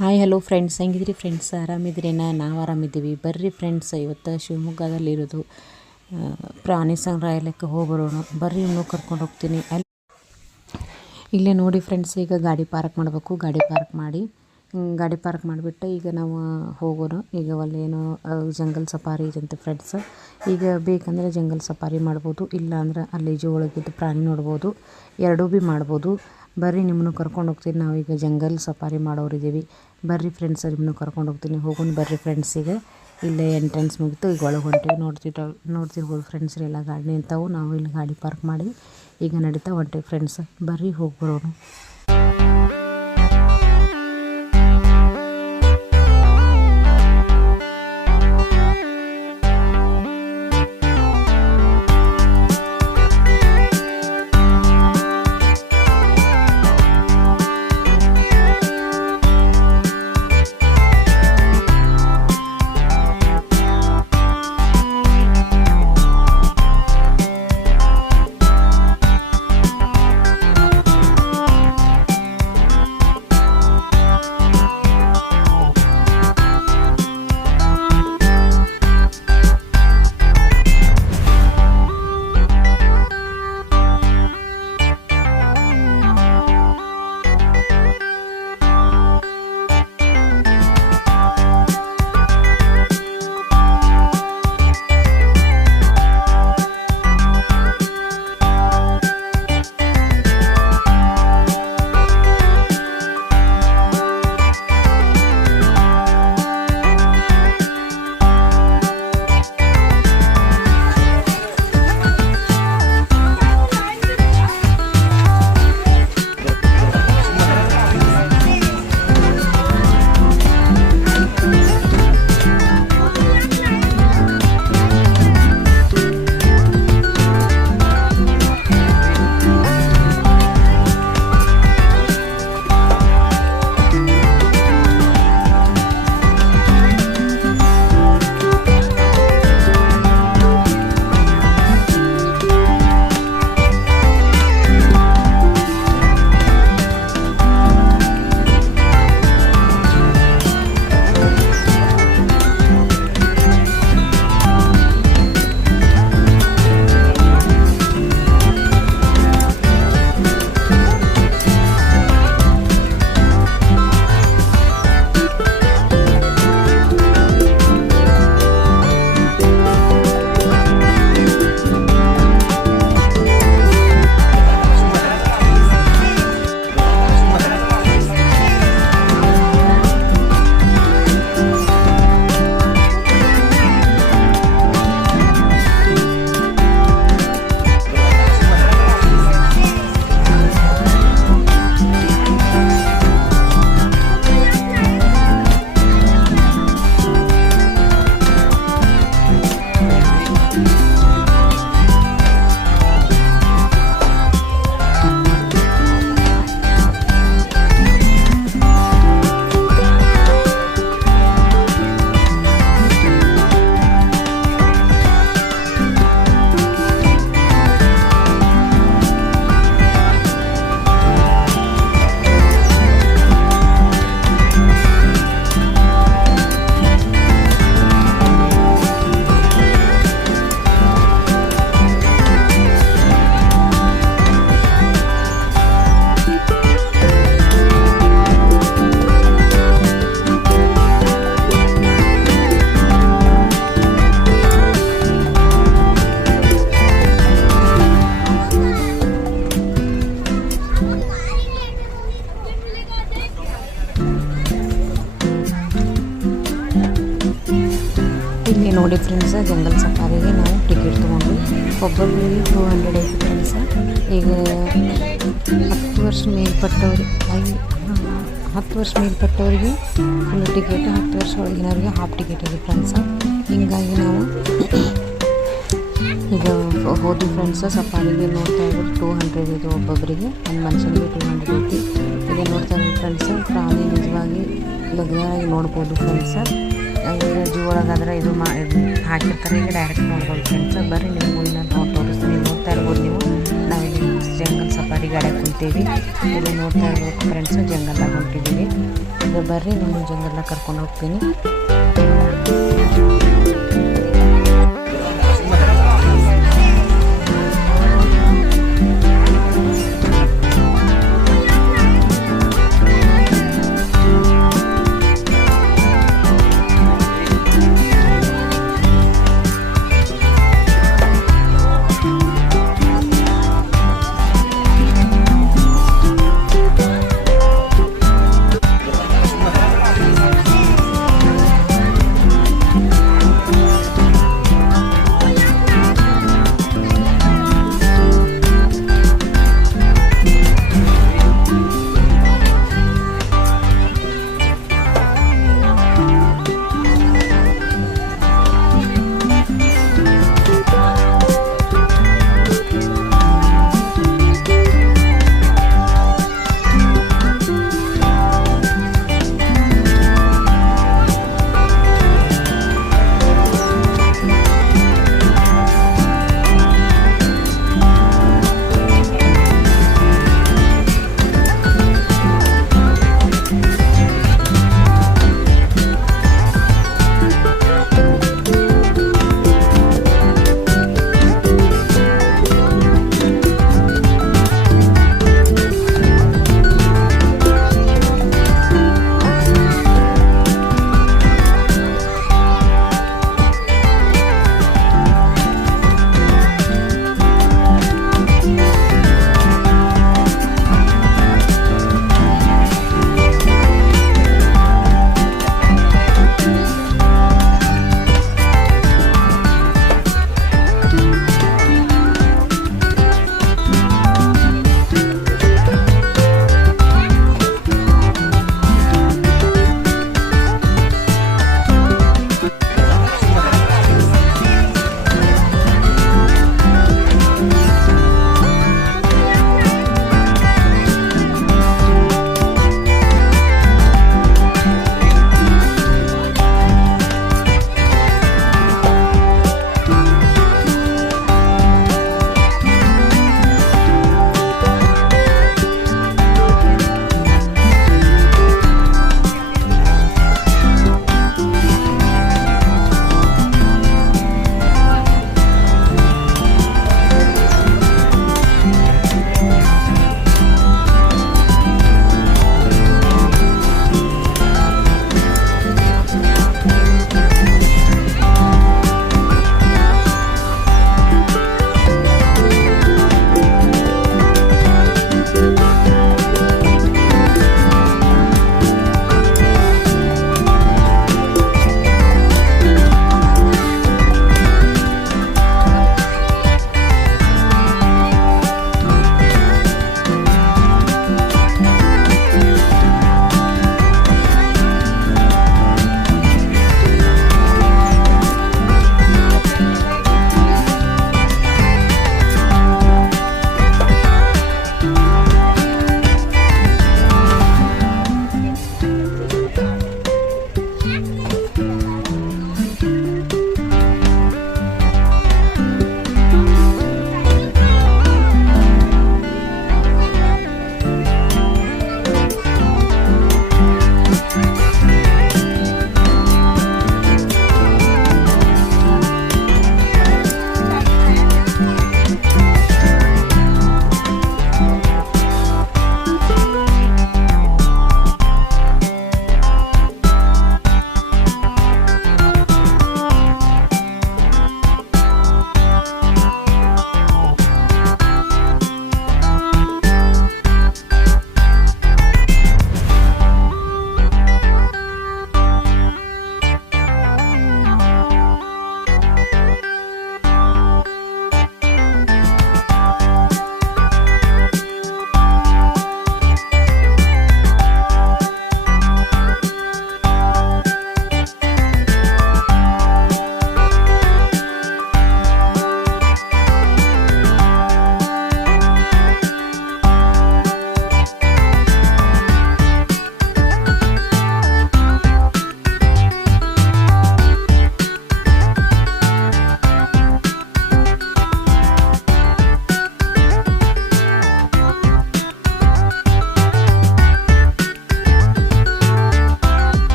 Hi hello friends, ಹೆಂಗಿದ್ರಿ friends? ಆರಾಮಿದ್ರೇನ? ನಾವು ಆರಾಮಿದ್ದೀವಿ. ಬರ್ರಿ ಫ್ರೆಂಡ್ಸ್, ಇವತ್ತು ಶಿವಮೊಗ್ಗದಲ್ಲಿರೋದು ಪ್ರಾಣಿ ಸಂಗ್ರಹಾಲಯಕ್ಕೆ ಹೋಗ್ಬರೋಣ. ಬರ್ರಿ, ಇನ್ನೂ ಕರ್ಕೊಂಡು ಹೋಗ್ತೀನಿ. ಇಲ್ಲೇ ನೋಡಿ ಫ್ರೆಂಡ್ಸ್, ಈಗ ಗಾಡಿ ಪಾರ್ಕ್ ಮಾಡಬೇಕು. ಗಾಡಿ ಪಾರ್ಕ್ ಮಾಡಿಬಿಟ್ಟು ಈಗ ನಾವು ಹೋಗೋಣ. ಈಗ ಅಲ್ಲೇನೋ ಜಂಗಲ್ ಸಫಾರಿ ಇದಂತೆ ಫ್ರೆಂಡ್ಸ್. ಈಗ ಬೇಕಂದರೆ ಜಂಗಲ್ ಸಫಾರಿ ಮಾಡ್ಬೋದು, ಇಲ್ಲ ಅಂದ್ರೆ ಅಲ್ಲಿ ಜೂ ಒಳಗಿದ್ದು ಪ್ರಾಣಿ ನೋಡ್ಬೋದು. ಎರಡೂ ಭೀ ಮಾಡ್ಬೋದು. ಬರ್ರಿ, ನಿಮ್ಮನ್ನು ಕರ್ಕೊಂಡು ಹೋಗ್ತೀನಿ. ನಾವೀಗ ಜಂಗಲ್ ಸಫಾರಿ ಮಾಡೋರಿದ್ದೀವಿ. ಬರ್ರಿ ಫ್ರೆಂಡ್ಸ್, ನಿಮ್ಮನ್ನು ಕರ್ಕೊಂಡು ಹೋಗ್ತೀನಿ. ಹೋಗೋಣ ಬರ್ರಿ ಫ್ರೆಂಡ್ಸ್. ಈಗ ಇಲ್ಲೇ ಎಂಟ್ರೆನ್ಸ್ ಮುಗಿತು, ಈಗ ಒಳಗೆ ಹೊಂಟೇವಿ. ನೋಡ್ತಿರ್ಬೋದು ಫ್ರೆಂಡ್ಸ್, ಎಲ್ಲ ಗಾಡಿ ನಿಂತಾವು. ನಾವು ಇಲ್ಲಿ ಗಾಡಿ ಪಾರ್ಕ್ ಮಾಡಿ ಈಗ ನಡೀತಾ ಹೊಂಟೇವಿ ಫ್ರೆಂಡ್ಸ್. ಬರ್ರಿ, ಹೋಗಿ ಬರೋಣ. ಇಲ್ಲಿ ನೋಡಿ ಫ್ರೆಂಡ್ಸ್, ಜಂಗಲ್ ಸಫಾರಿಗೆ ನಾವು ಟಿಕೆಟ್ ತೊಗೊಂಡು ಒಬ್ಬೊಬ್ಬರಿಗೆ 200 ಐತಿ ಫ್ರೆಂಡ್ಸ್. ಈಗ 10 ವರ್ಷ ಮೇಲ್ಪಟ್ಟವರಿಗೆ ಫುಲ್ ಟಿಕೆಟ್, 10 ವರ್ಷ ಒಳಗಿನವ್ರಿಗೆ ಹಾಫ್ ಟಿಕೆಟ್ ಇದೆ ಫ್ರೆಂಡ್ಸ್. ಹಿಂಗಾಗಿ ನಾವು ಈಗ ಹೋದ್ವಿ ಫ್ರೆಂಡ್ಸ್. ಸಫಾರಿಗೆ ನೋಡ್ತಾ ಇರೋದು 200 ಇದು ಒಬ್ಬೊಬ್ಬರಿಗೆ, ಒಂದು ಮನುಷ್ಯನಿಗೆ 200 ಐತಿ. ಈಗ ನೋಡ್ತಾ ಇರೋದು ಫ್ರೆಂಡ್ಸ್, ಪ್ರಾಣಿ ನಿಜವಾಗಿ ಲಗ್ನಾಗಿ ನೋಡ್ಬೋದು ಫ್ರೆಂಡ್ಸ್. ಈಗ ಜೂ ಒಳಗಾದ್ರೆ ಇದು ಹಾಕಿರ್ತಾರೆ, ಈಗ ಡೈರೆಕ್ಟ್ ನೋಡ್ಬೋದು ಫ್ರೆಂಡ್ಸ್. ಬರ್ರಿ, ನಿಮಗೂ ಇನ್ನೊಂದು ತೋರಿಸ್ತೀನಿ. ನೋಡ್ತಾ ಇರ್ಬೋದು ನೀವು, ನಾವಿಲ್ಲಿ ಜಂಗಲ್ ಸಫಾರಿ ಗಾಡಿಯಾಗ ಕುಂತೀವಿ. ಇಲ್ಲಿ ನೋಡ್ತಾ ಇರ್ಬೇಕು ಫ್ರೆಂಡ್ಸ್, ಜಂಗಲ್ದಾಗ ಹೊಂಟಿದ್ದೀವಿ. ಈಗ ಬರ್ರಿ ನಿಮಗೆಲ್ಲ ಕರ್ಕೊಂಡು ಹೋಗ್ತೀನಿ.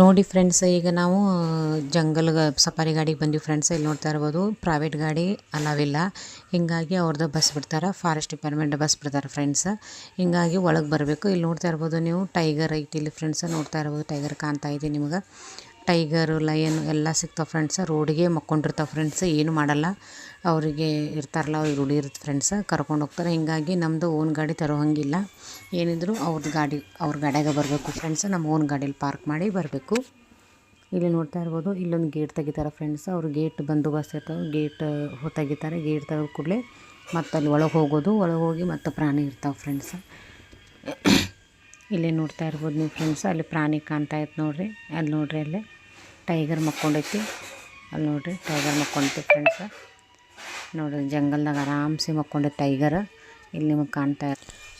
ನೋಡಿ ಫ್ರೆಂಡ್ಸ್, ಈಗ ನಾವು ಜಂಗಲ್ಗೆ ಸಫಾರಿ ಗಾಡಿಗೆ ಬಂದ್ವಿ ಫ್ರೆಂಡ್ಸ್. ಇಲ್ಲಿ ನೋಡ್ತಾ ಇರ್ಬೋದು ಪ್ರೈವೇಟ್ ಗಾಡಿ ಅಲಾವಿಲ್ಲ, ಹೀಗಾಗಿ ಅವ್ರದ್ದು ಬಸ್ ಬಿಡ್ತಾರೆ, ಫಾರೆಸ್ಟ್ ಡಿಪಾರ್ಟ್ಮೆಂಟ್ ಬಸ್ ಬಿಡ್ತಾರೆ ಫ್ರೆಂಡ್ಸ್. ಹೀಗಾಗಿ ಒಳಗೆ ಬರಬೇಕು. ಇಲ್ಲಿ ನೋಡ್ತಾ ಇರ್ಬೋದು ನೀವು ಟೈಗರ್ ಐತಿ ಇಲ್ಲಿ ಫ್ರೆಂಡ್ಸ್. ನೋಡ್ತಾ ಇರ್ಬೋದು ಟೈಗರ್ ಕಾಣ್ತಾ ಇದೆ ನಿಮ್ಗೆ. ಟೈಗರು, ಲಯನ್ ಎಲ್ಲ ಸಿಗ್ತಾವೆ ಫ್ರೆಂಡ್ಸ್. ರೋಡಿಗೆ ಮಕ್ಕೊಂಡಿರ್ತಾವೆ ಫ್ರೆಂಡ್ಸ್, ಏನು ಮಾಡಲ್ಲ. ಅವರಿಗೆ ಇರ್ತಾರಲ್ಲ, ಅವ್ರಿಗೆ ರೂಢಿ ಇರುತ್ತೆ ಫ್ರೆಂಡ್ಸ್, ಕರ್ಕೊಂಡು ಹೋಗ್ತಾರೆ. ಹೀಗಾಗಿ ನಮ್ಮದು ಓನ್ ಗಾಡಿ ತರೋ ಹಂಗಿಲ್ಲ. ಏನಿದ್ರು ಅವ್ರ ಗಾಡಿಯಾಗ ಬರಬೇಕು ಫ್ರೆಂಡ್ಸ್. ನಮ್ಮ ಓನ್ ಗಾಡೀಲಿ ಪಾರ್ಕ್ ಮಾಡಿ ಬರಬೇಕು. ಇಲ್ಲಿ ನೋಡ್ತಾ ಇರ್ಬೋದು ಇಲ್ಲೊಂದು ಗೇಟ್ ತೆಗಿತಾರೆ ಫ್ರೆಂಡ್ಸ್. ಅವರು ಗೇಟ್ ಬಂದೋಬಸ್ತ್ ಇರ್ತಾವೆ, ಗೇಟ್ ತೆಗಿತಾರೆ. ಗೇಟ್ ತೆಗೆದ ಕೂಡಲೇ ಮತ್ತು ಅಲ್ಲಿ ಒಳಗೆ ಹೋಗೋದು, ಒಳಗೆ ಹೋಗಿ ಮತ್ತು ಪ್ರಾಣಿ ಇರ್ತಾವೆ ಫ್ರೆಂಡ್ಸ್. ಇಲ್ಲಿ ನೋಡ್ತಾ ಇರ್ಬೋದು ನೀವು ಫ್ರೆಂಡ್ಸ್, ಅಲ್ಲಿ ಪ್ರಾಣಿ ಕಾಣ್ತಾ ಇತ್ತು ನೋಡಿರಿ. ಅಲ್ಲಿ ನೋಡಿರಿ, ಅಲ್ಲಿ ಟೈಗರ್ ಮಕ್ಕೊಂಡೈತಿ. ಅಲ್ಲಿ ನೋಡಿರಿ ಟೈಗರ್ ಮಕ್ಕೊಂಡೈತಿ ಫ್ರೆಂಡ್ಸ್. ನೋಡಿರಿ ಜಂಗಲ್ದಾಗ ಆರಾಮ್ಸೆ ಮಕ್ಕೊಂಡೈತಿ ಟೈಗರ್. ಇಲ್ಲಿ ನಿಮಗೆ ಕಾಣ್ತಾ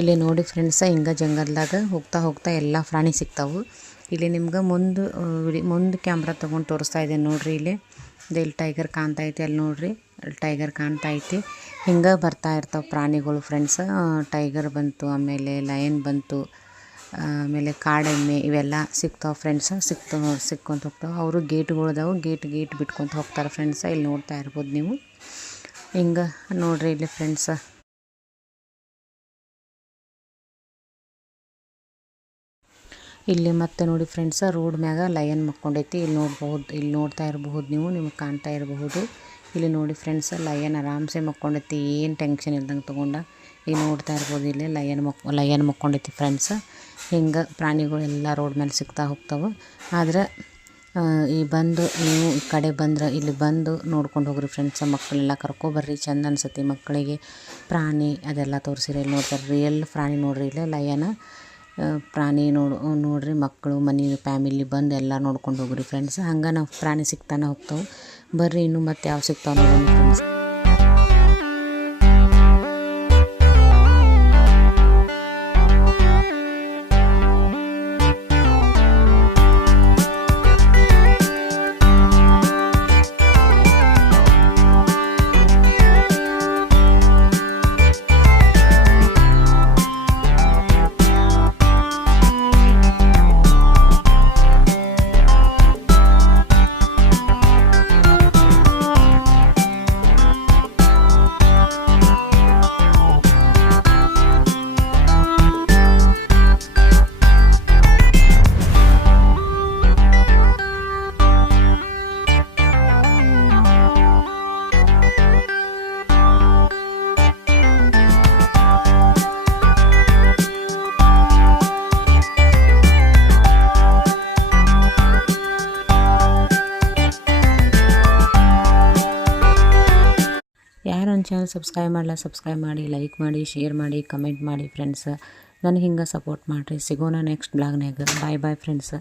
ಇಲ್ಲಿ ನೋಡಿ ಫ್ರೆಂಡ್ಸ್, ಹಿಂಗೆ ಜಂಗಲ್ದಾಗ ಹೋಗ್ತಾ ಹೋಗ್ತಾ ಎಲ್ಲ ಪ್ರಾಣಿ ಸಿಗ್ತಾವೆ. ಇಲ್ಲಿ ನಿಮ್ಗೆ ಮುಂದೆ ಕ್ಯಾಮ್ರಾ ತೊಗೊಂಡು ತೋರಿಸ್ತಾ ಇದ್ದೇನೆ ನೋಡಿರಿ. ಇಲ್ಲಿ ಟೈಗರ್ ಕಾಣ್ತಾ ಐತಿ. ಅಲ್ಲಿ ನೋಡಿರಿ ಅಲ್ಲಿ ಟೈಗರ್ ಕಾಣ್ತಾ ಐತಿ. ಹಿಂಗೆ ಬರ್ತಾ ಇರ್ತಾವೆ ಪ್ರಾಣಿಗಳು ಫ್ರೆಂಡ್ಸ್. ಟೈಗರ್ ಬಂತು, ಆಮೇಲೆ ಲಯನ್ ಬಂತು, ಆಮೇಲೆ ಕಾಡೆಮ್ಮೆ, ಇವೆಲ್ಲ ಸಿಗ್ತಾವೆ ಫ್ರೆಂಡ್ಸ್. ಸಿಕ್ಕೊಂತ ಹೋಗ್ತಾವೆ. ಅವರು ಗೇಟ್ಗಳದಾವೆ, ಗೇಟ್ ಬಿಟ್ಕೊತ ಹೋಗ್ತಾರೆ ಫ್ರೆಂಡ್ಸ. ಇಲ್ಲಿ ನೋಡ್ತಾ ಇರ್ಬೋದು ನೀವು. ಹಿಂಗೆ ನೋಡಿರಿ ಇಲ್ಲಿ ಫ್ರೆಂಡ್ಸ. ಇಲ್ಲಿ ಮತ್ತೆ ನೋಡಿ ಫ್ರೆಂಡ್ಸ, ರೋಡ್ ಮ್ಯಾಗ ಲಯನ್ ಮಕ್ಕೊಂಡೈತಿ. ಇಲ್ಲಿ ನೋಡ್ತಾ ಇರಬಹುದು ನೀವು, ನಿಮಗೆ ಕಾಣ್ತಾ ಇರಬಹುದು. ಇಲ್ಲಿ ನೋಡಿ ಫ್ರೆಂಡ್ಸ್, ಲಯನ್ ಆರಾಮ್ಸೆ ಮಕ್ಕೊಂಡೈತಿ, ಏನು ಟೆನ್ಷನ್ ಇಲ್ದಂಗೆ ತೊಗೊಂಡ. ಈಗ ನೋಡ್ತಾ ಇರ್ಬೋದು ಇಲ್ಲಿ ಲಯನ್ ಮಕ್ಕೊಂಡೈತಿ ಫ್ರೆಂಡ್ಸ್. ಹಿಂಗೆ ಪ್ರಾಣಿಗಳೆಲ್ಲ ರೋಡ್ ಮೇಲೆ ಸಿಗ್ತಾ ಹೋಗ್ತಾವೆ. ಆದ್ರೆ ನೀವು ಈ ಕಡೆ ಬಂದ್ರೆ ಇಲ್ಲಿ ಬಂದು ನೋಡ್ಕೊಂಡು ಹೋಗ್ರಿ ಫ್ರೆಂಡ್ಸ. ಮಕ್ಕಳೆಲ್ಲ ಕರ್ಕೊಬರ್ರಿ, ಚೆಂದ ಅನ್ಸತಿ ಮಕ್ಕಳಿಗೆ. ಪ್ರಾಣಿ ಅದೆಲ್ಲ ತೋರಿಸಿರಿ. ಇಲ್ಲಿ ನೋಡ್ತಾರೆ ರಿಯಲ್ ಪ್ರಾಣಿ ನೋಡ್ರಿ. ಇಲ್ಲಿ ಲಯನ ಪ್ರಾಣಿ ನೋಡ್ರಿ. ಮಕ್ಕಳು, ಮನೆ, ಫ್ಯಾಮಿಲಿ ಬಂದು ಎಲ್ಲ ನೋಡ್ಕೊಂಡು ಹೋಗ್ರಿ ಫ್ರೆಂಡ್ಸ್. ಹಂಗೆ ನಾವು ಪ್ರಾಣಿ ಸಿಗ್ತಾನೆ ಹೋಗ್ತಾವೆ. ಬರ್ರಿ ಇನ್ನು ಮತ್ತೆ ಯಾವ ಸಿಗ್ತಾವೆ ನೋಡೋಣ ಫ್ರೆಂಡ್ಸ್. ಯಾರು ನನ್ನ ಚಾನಲ್ ಸಬ್ಸ್ಕ್ರೈಬ್ ಮಾಡಿ, ಲೈಕ್ ಮಾಡಿ, ಶೇರ್ ಮಾಡಿ, ಕಮೆಂಟ್ ಮಾಡಿ ಫ್ರೆಂಡ್ಸ್. ನನಗೆ ಹಿಂಗೆ ಸಪೋರ್ಟ್ ಮಾಡಿರಿ. ಸಿಗೋಣ ನೆಕ್ಸ್ಟ್ ಬ್ಲಾಗ್ನಾಗ. Bye friends.